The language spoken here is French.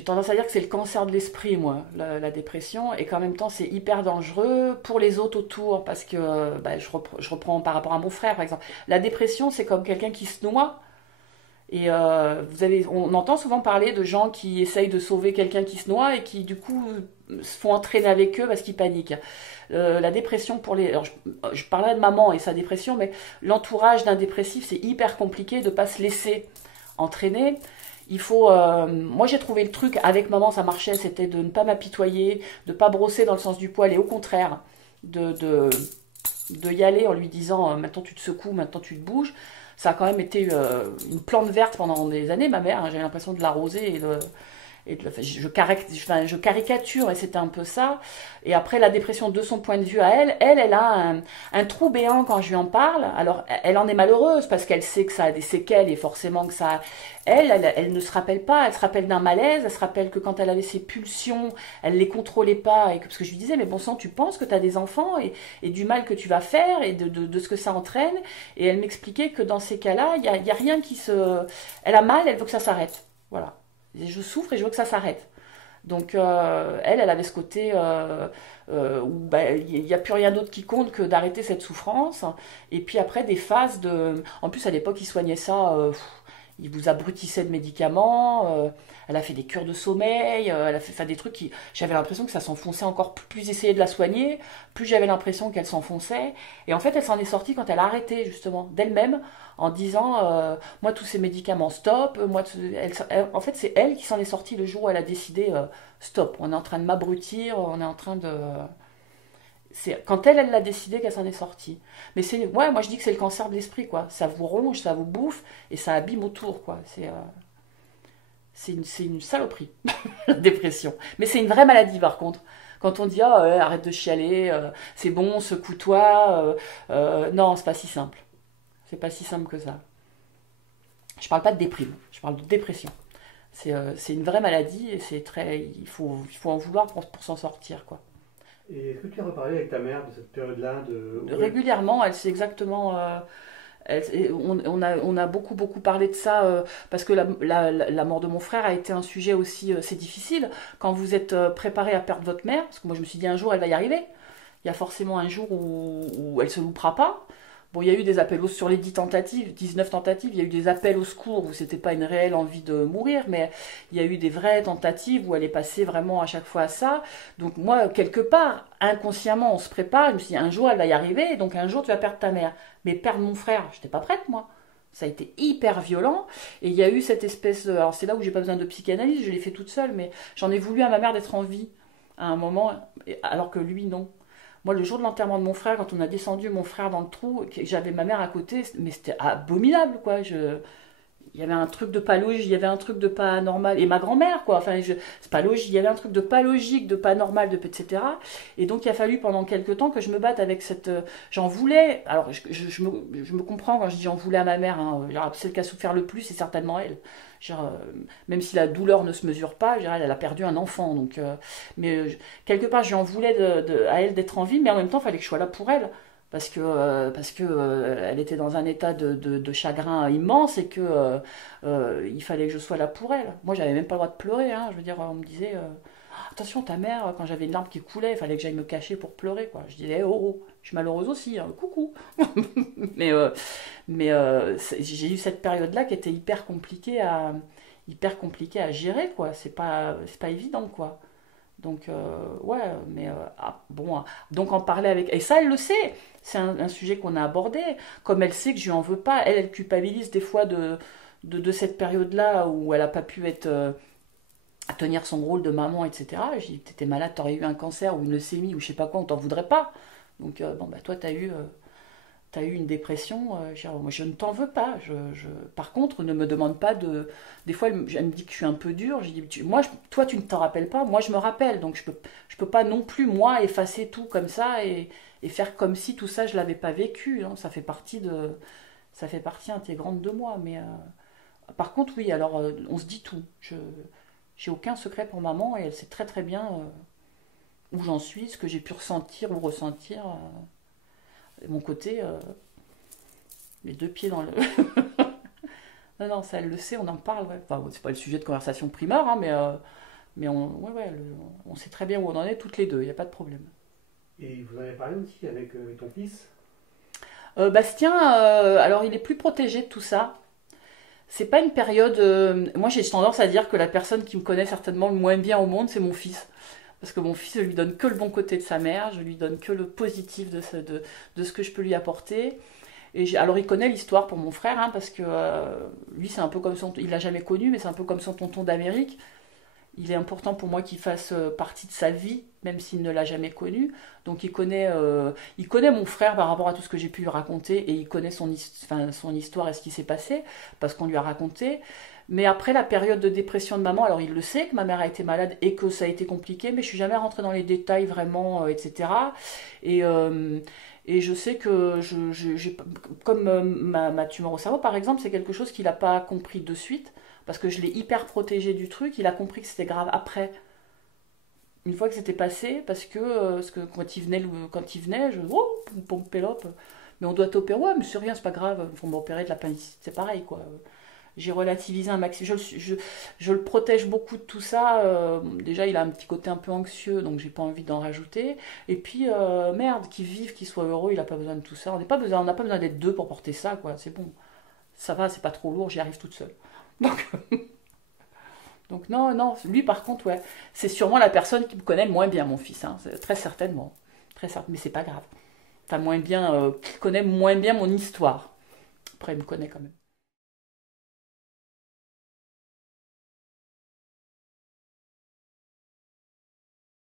j'ai tendance à dire que c'est le cancer de l'esprit, moi, la dépression, et qu'en même temps, c'est hyper dangereux pour les autres autour, parce que bah, je reprends par rapport à mon frère, par exemple. La dépression, c'est comme quelqu'un qui se noie. Et on entend souvent parler de gens qui essayent de sauver quelqu'un qui se noie et qui, du coup, se font entraîner avec eux parce qu'ils paniquent. La dépression pour les. Alors, je parlais de maman et sa dépression, mais l'entourage d'un dépressif, c'est hyper compliqué de ne pas se laisser entraîner. Il faut. Moi, j'ai trouvé le truc avec maman, ça marchait, c'était de ne pas m'apitoyer, de ne pas brosser dans le sens du poil et au contraire, de, de, de y aller en lui disant maintenant tu te secoues, maintenant tu te bouges. Ça a quand même été une plante verte pendant des années, ma mère. Hein, j'ai l'impression de l'arroser je caricature et c'était un peu ça. Et après, la dépression de son point de vue à elle, elle a un trou béant quand je lui en parle. Alors, elle en est malheureuse parce qu'elle sait que ça a des séquelles et forcément que ça. Elle ne se rappelle pas. Elle se rappelle d'un malaise. Elle se rappelle que quand elle avait ses pulsions, elle les contrôlait pas. Parce que je lui disais, mais bon sang, tu penses que tu as des enfants et du mal que tu vas faire et de ce que ça entraîne. Et elle m'expliquait que dans ces cas-là, il y a rien qui se. Elle a mal, elle veut que ça s'arrête. Voilà. Je souffre et je veux que ça s'arrête. Donc elle avait ce côté où bah, il n'y a plus rien d'autre qui compte que d'arrêter cette souffrance. Et puis après des phases de... En plus à l'époque ils soignaient ça, ils vous abrutissaient de médicaments, elle a fait des cures de sommeil, elle a fait enfin, des trucs qui... J'avais l'impression que ça s'enfonçait encore plus essayer de la soigner, plus j'avais l'impression qu'elle s'enfonçait. Et en fait elle s'en est sortie quand elle a arrêté justement d'elle-même en disant moi tous ces médicaments stop, en fait c'est elle qui s'en est sortie le jour où elle a décidé stop, on est en train de m'abrutir, on est en train de... C'est quand elle l'a décidé qu'elle s'en est sortie. Mais c'est ouais, moi je dis que c'est le cancer de l'esprit quoi. Ça vous ronge, ça vous bouffe et ça abîme autour quoi. C'est une saloperie la dépression. Mais c'est une vraie maladie par contre. Quand on dit oh, arrête de chialer, c'est bon, secoue-toi, non, c'est pas si simple. C'est pas si simple que ça. Je parle pas de déprime, je parle de dépression. C'est une vraie maladie et c'est très, il faut en vouloir pour s'en sortir quoi. Et est-ce que tu as reparlé avec ta mère de cette période-là de... Régulièrement, elle sait exactement. On a beaucoup parlé de ça parce que la mort de mon frère a été un sujet aussi. C'est difficile quand vous êtes préparé à perdre votre mère, parce que moi je me suis dit un jour elle va y arriver. Il y a forcément un jour où elle se loupera pas. Bon, il y a eu des appels sur les 10 tentatives, 19 tentatives, il y a eu des appels au secours où c'était pas une réelle envie de mourir, mais il y a eu des vraies tentatives où elle est passée vraiment à chaque fois à ça. Donc moi, quelque part, inconsciemment, on se prépare, je me suis dit, un jour elle va y arriver, donc un jour tu vas perdre ta mère. Mais perdre mon frère, j'étais pas prête moi. Ça a été hyper violent, et il y a eu cette espèce de... Alors c'est là où j'ai pas besoin de psychanalyse, je l'ai fait toute seule, mais j'en ai voulu à ma mère d'être en vie à un moment, alors que lui, non. Moi, le jour de l'enterrement de mon frère, quand on a descendu mon frère dans le trou, j'avais ma mère à côté, mais c'était abominable, quoi. Il y avait un truc de pas logique, il y avait un truc de pas normal. Et ma grand-mère, quoi. Enfin, c'est pas logique. Il y avait un truc de pas logique, de pas normal, etc. Et donc, il a fallu pendant quelques temps que je me batte avec cette. J'en voulais. Alors, je me comprends quand je dis j'en voulais à ma mère. Hein. Celle qui a souffert le plus, c'est certainement elle. Genre, même si la douleur ne se mesure pas, je dirais, elle a perdu un enfant. Donc, mais quelque part, j'en voulais à elle d'être en vie, mais en même temps, il fallait que je sois là pour elle parce que elle était dans un état de chagrin immense et que il fallait que je sois là pour elle. Moi, j'avais même pas le droit de pleurer. Hein. Je veux dire, on me disait attention, ta mère, quand j'avais une larme qui coulait, il fallait que j'aille me cacher pour pleurer. Quoi. Je disais oh, oh, je suis malheureuse aussi, hein. Coucou. mais j'ai eu cette période-là qui était hyper compliquée à gérer. Quoi. C'est pas évident. Quoi. Donc, ouais, mais bon, donc en parler avec. Et ça, elle le sait. C'est un sujet qu'on a abordé. Comme elle sait que je lui en veux pas, elle culpabilise des fois de cette période-là où elle a pas pu être. À tenir son rôle de maman, etc. J'ai dit, t'étais malade, t'aurais eu un cancer ou une leucémie ou je sais pas quoi, on t'en voudrait pas. Donc, bon, bah, toi, t'as eu une dépression, moi je ne t'en veux pas. Par contre, ne me demande pas de. Des fois, elle me dit que je suis un peu dure. Je dis, moi, toi, tu ne t'en rappelles pas, moi, je me rappelle. Donc, je peux pas non plus, moi, effacer tout comme ça et faire comme si tout ça, je l'avais pas vécu. Hein. Ça fait partie intégrante de moi. Mais par contre, oui, alors, on se dit tout. J'ai aucun secret pour maman et elle sait très très bien où j'en suis, ce que j'ai pu ressentir ou ressentir. De mon côté, les deux pieds dans le. Non, non, ça elle le sait, on en parle. Ouais. Enfin, c'est pas le sujet de conversation primaire, hein, mais Mais ouais, ouais, on sait très bien où on en est toutes les deux, il n'y a pas de problème. Et vous en avez parlé aussi avec ton fils? Bastien, alors il est plus protégé de tout ça. C'est pas une période. Moi, j'ai tendance à dire que la personne qui me connaît certainement le moins bien au monde, c'est mon fils. Parce que mon fils, je lui donne que le bon côté de sa mère, je lui donne que le positif de ce que je peux lui apporter. Alors, il connaît l'histoire pour mon frère, hein, parce que lui, c'est un peu comme son. Il l'a jamais connu, mais c'est un peu comme son tonton d'Amérique. Il est important pour moi qu'il fasse partie de sa vie, même s'il ne l'a jamais connu. Donc il connaît mon frère par rapport à tout ce que j'ai pu lui raconter et il connaît son histoire et ce qui s'est passé parce qu'on lui a raconté. Mais après la période de dépression de maman, alors il le sait que ma mère a été malade et que ça a été compliqué, mais je suis jamais rentrée dans les détails vraiment, etc. Et, euh, et je sais que comme ma tumeur au cerveau par exemple, c'est quelque chose qu'il n'a pas compris de suite parce que je l'ai hyper protégé du truc. Il a compris que c'était grave après, une fois que c'était passé, parce que quand il venait, je oh, pompelope, mais on doit t'opérer, ouais, mais c'est rien, c'est pas grave, il faut m'opérer de l'appendicite, c'est pareil quoi. J'ai relativisé un maximum, je le protège beaucoup de tout ça. Déjà, il a un petit côté un peu anxieux, donc j'ai pas envie d'en rajouter. Et puis, merde, qu'il vive, qu'il soit heureux, il a pas besoin de tout ça. On n'a pas besoin d'être deux pour porter ça, quoi. C'est bon, ça va, c'est pas trop lourd, j'y arrive toute seule. Donc, donc non, non, lui par contre, ouais, c'est sûrement la personne qui me connaît le moins bien, mon fils, hein, très certainement, très certain, mais c'est pas grave. Enfin, moins bien, qui connaît moins bien mon histoire. Après, il me connaît quand même.